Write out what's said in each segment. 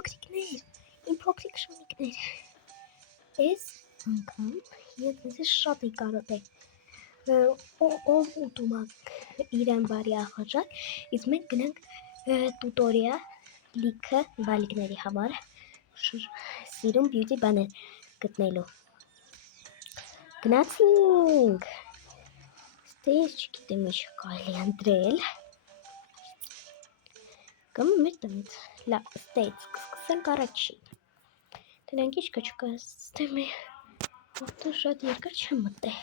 Իմ փոքրիկ շունիկներ, ես անգամ ես ձեզ շատ էի կարոտել, ով ուտում է իրեն բարի ախորժակ, իսկ մենք գնանք տուտորիա լիքը բալիկների համար սիրուն բյուտի բաներ գտնելու, գնացինք, ստե ես չգիտեմ ինչ կարելի ընտրել, կամ մեր տնից, լավ, ստեից սկսենք առաջին, դրանք ինչ կչկա, ստե մեր ոտը շատ երկար չեմ մտել,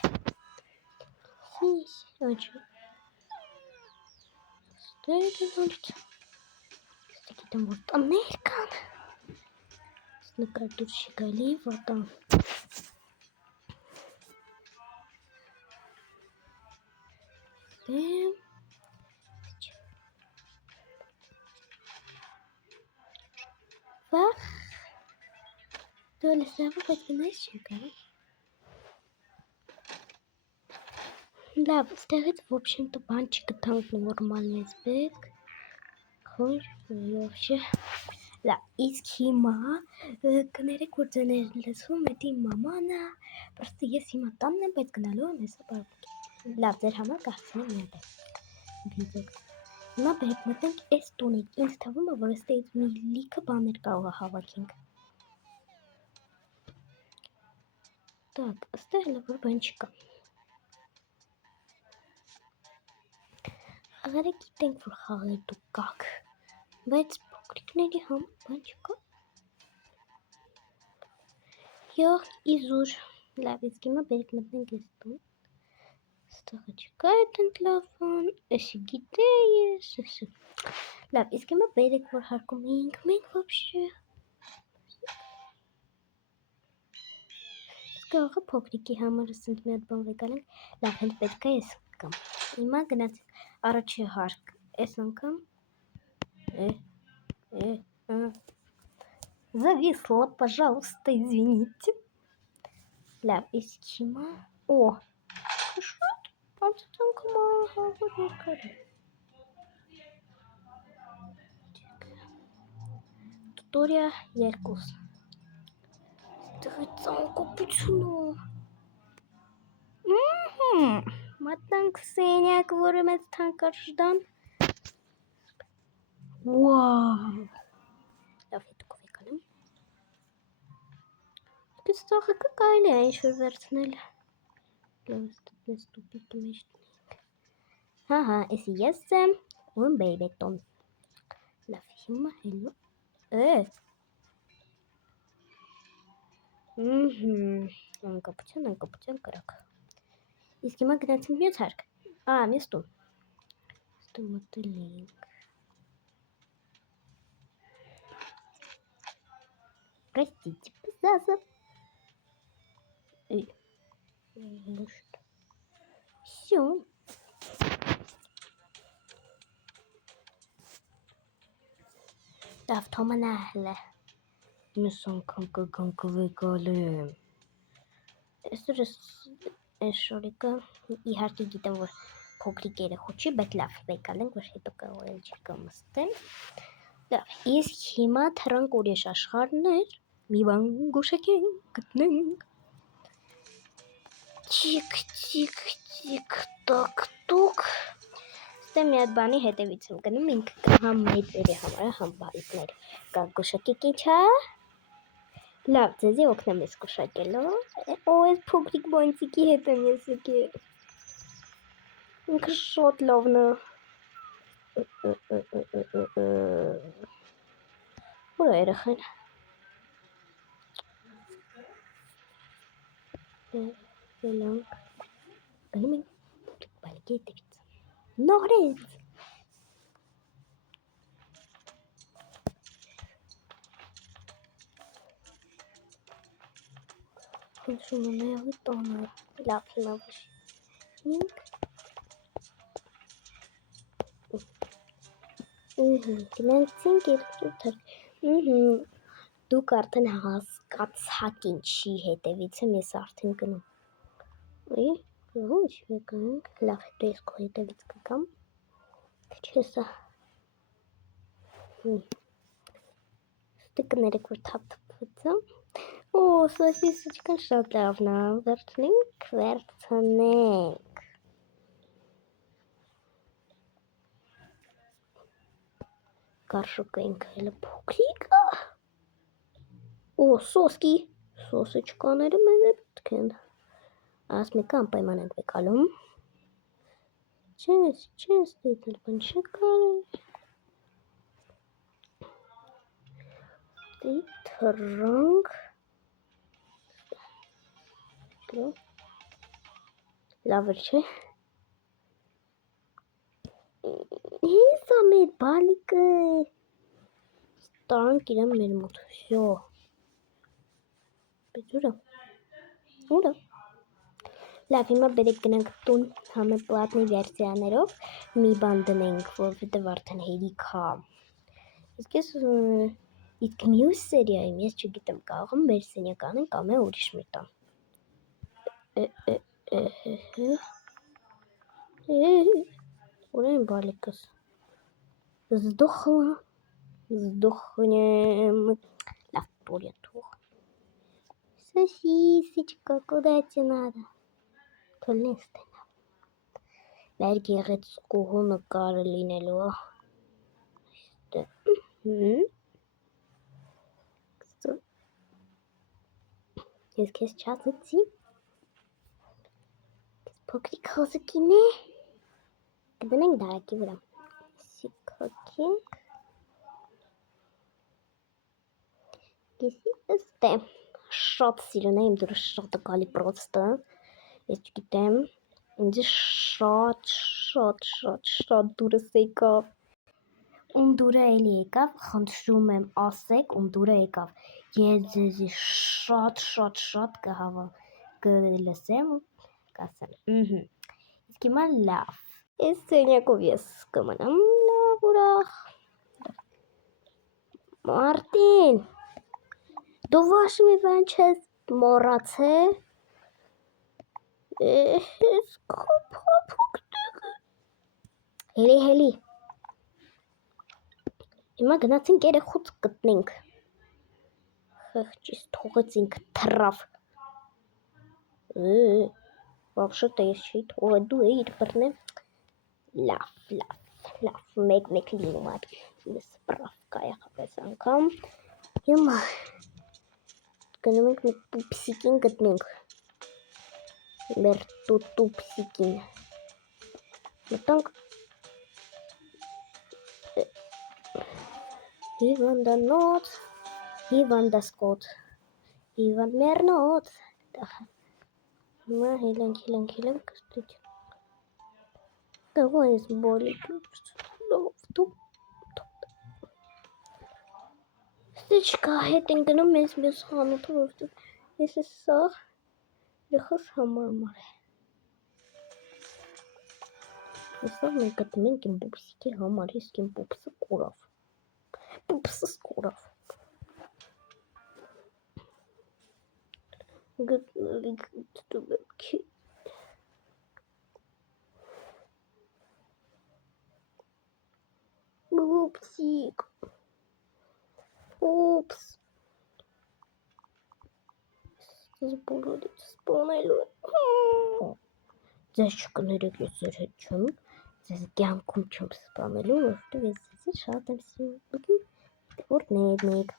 ստե գիտեմ, որ տներ կան, նկար դուր չի գալի, ոտան, վախ, դու լսավը բայց գնայս չեմ կարել, լավ, ստեղից ոբշենտը բան չգտանք նորմալ մեզ պետք, խոր, ոբշե, լավ, իսկ հիմա կներեք, որ ձեներ լսվում է իմ մամանա, պրստը ես հիմա տանն եմ, բայց գնալու եմ հեսա բարբուկի, լավ, ձեր համար կահցնեմ միատ է, վիդեո, հիմա բերեք մտնենք ես տունիկ, ինձ թվում է, որ ստեից մի լիքը բաներ կարող է հավաքենք, տակ, ստեղ հլը որ բան չկա, խաղերը գիտենք, որ խաղեր դուք կաք, բայց փոքրիկների համար բան չկա, Յող իզուր, լավ, իսկ հիմա բերեք մտնենք ես տուն, ստեղը չկա էտենք լավ բան, էսի գիտե ես, լավ, իսկ հիմա բերեք, որ հարկում էինք մենք ոբշե, իսկ աղը փոքրիկի համար ասենք մի հատ բան վեկալ ենք, լավ, հենց պետք է ես կամ, հիմա գնացինք առաջի հարկ, ես անգամ, зависло, пожалуйста, извините, լավ, իսկ հիմա, շատ, անցած անգամ ահավոր երկար է, տուտորիա 2, ստեղի ծանկոպությունը, մատնանք սենյակ, որը մեծ թանկարժդան, վաու, լավ, հետուկով եկան եմ, Կից ծախը կայլի է ինչ-որ վերցնել, լավ, ստուպնես տուպիկի մեջ տնենք, հա, էսի ես եմ, ում բեյբետոն, լավ, հիմա հելո, անկապության կրակ, իսկ հիմա գնացինք մյուս հարկ, մյուս տուն, ստու մտել էինք, Простите, пожалуйста. Ну что? Все. Автомобиль. Мы сон как выколем. Շորիկը իհարկե գիտեմ, որ փոքրիկ երեխոքի, բայց լավ վեկալենք, որ հետո կարող են չկամստեն։ Լավ, իսկ հիմա թռանք ուրիշ աշխարհներ, մի բան գուշակենք, գտնենք։ Տիկ, տակ, տուկ։ Ստե մի հատ բանի հետևից եմ գնում, ինքը համ մեծերի համար, համ բալիկներ։ Կա գուշակեք ինչ է։ Լավ, ձեզի օգնեմ ես գուշակելու։ Այս փոքրիկ բանցիկի հետ եմ ես եկել։ Ինքը շատ լավն է։ Ուր է երեխան։ Գնանք։ Գնում ենք բալիկի հետևից։ Նորից։ Խնդրում եմ եղի տոնը, լավ հիմա վշինք, գնանցինք երկրորդ հարկ, դուք արդեն հասկացաք ինչի հետևից եմ ես արդեն գնում, ինչ վեկանք, լավ հետո ես քո հետևից կգամ, չեսա, Կներեք, որ թափթփվեցա։ Օ, սոսիսочкան շատ լավն է։ Վերցնենք։ Կարշոկը ինքը հելը փոքրիկ է։ Օ, սոսочկաները մեզ է պետք են։ Այս մեկը անպայման ենք վեկալում։ Չես դիտել, բան չկար։ Թռանք։ Լավ չէ։ Հենց է մեր բալիկը։ Տարանք իրան մեր մոտ։ Всё։ Բեջուրա։ Ուրա։ Լավ, հիմա բերեք գնանք տուն համը պլատնի վերսիաներով մի բան դնենք, որովհետև արդեն հերիք է։ Իսկ մյուս սերիայում ես չգիտեմ, կարող եմ մեր սենյականը կամ է ուրիշ մի տան։ Ուր են բալիկս։ Сдохнем. Лав, туря тух. Сосисочка, куда тебе надо? Толстый. Վերգեղեց կողոնը կարը լինելու։ Ես քեզ չասեցի։ Փոքրիկ խոզիկին է։ Կդնենք դարակի վրա։ Սիքոքենք։ Կեսի ըստ է։ Շատ սիրուն է, իմ դուրը շատ գալի պրոստը։ Ես չգիտեմ, ինձ շատ դուրս եկավ։ Ում դուրը էլի եկավ, խնդրում եմ ասեք, ում դուրը եկավ։ Ես ձեզի շատ կլսեմ ու կասեմ։ Իսկ հիմա լավ։ Այս սենյակով ես կմնամ լավ ուրախ։ Մարտին, դու ոչ մի բան չես մոռացել։ Ես փափուկ տեղը։ Հելի։ Հիմա գնացինք երեխուց գտնենք։ Խեղճիս թողեց ինքը թռավ։ Вообще-то ես չի թողել, դու էիր բռնել։ Լավ, մեկ լինում է։ Սպրավկա եղապես անգամ։ Հիմա գնում ենք մի պուպսիկին գտնենք։ Մեր տուպսիկին։ Մտանք հիվանդանոց, հիվանդասկոտ, հիվանդմեռնոց։ Հիմա հելենք, կստույք։ Դավայ ես բալիկ, լով, թուպ։ Ստիչկա հետ են գնում ես մյուս խանութը, որովհետև ես սաղ երեխաս համար է։ Այսօր մենք գտնում ենք իմ պուպսիկի համար, իսկ իմ պուպսը կորավ։ Պուպսս կորավ։ Գտնալիք տուբելքի։ Պուպսիկ։ Պուպս։ Ես բոլորից սպանելու եմ։ Ձեզ չկներեք, ես ձեր հետ չեմ, ձեզ կյանքում չեմ սպանելու, որովհետև ես ձեզ շատ եմ սիրում, որ ներնեք։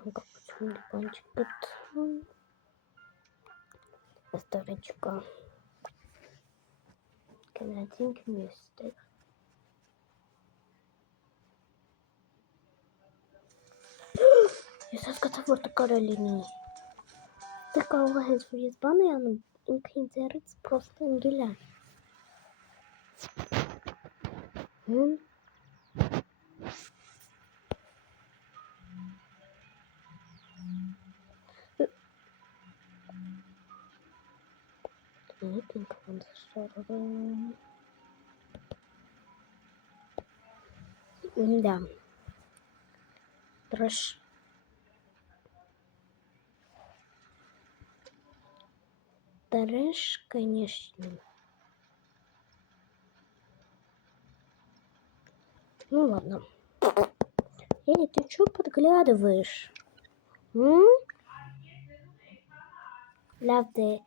Ծանկապություն բան չգտնում, աստեղ չկա, գնացինք մյուս տեղ։ Ես հասկացա, որ դա կարա լինի։ Դե կարող է հենց որ ես բան է անում, ինքը ինձ երից պրոստը ընգել է։ Ինքը ոնց շարում։ Да. Տրաշ։ трэш, конечно. Ну ладно. Эй, ты чё подглядываешь? М? Lavde,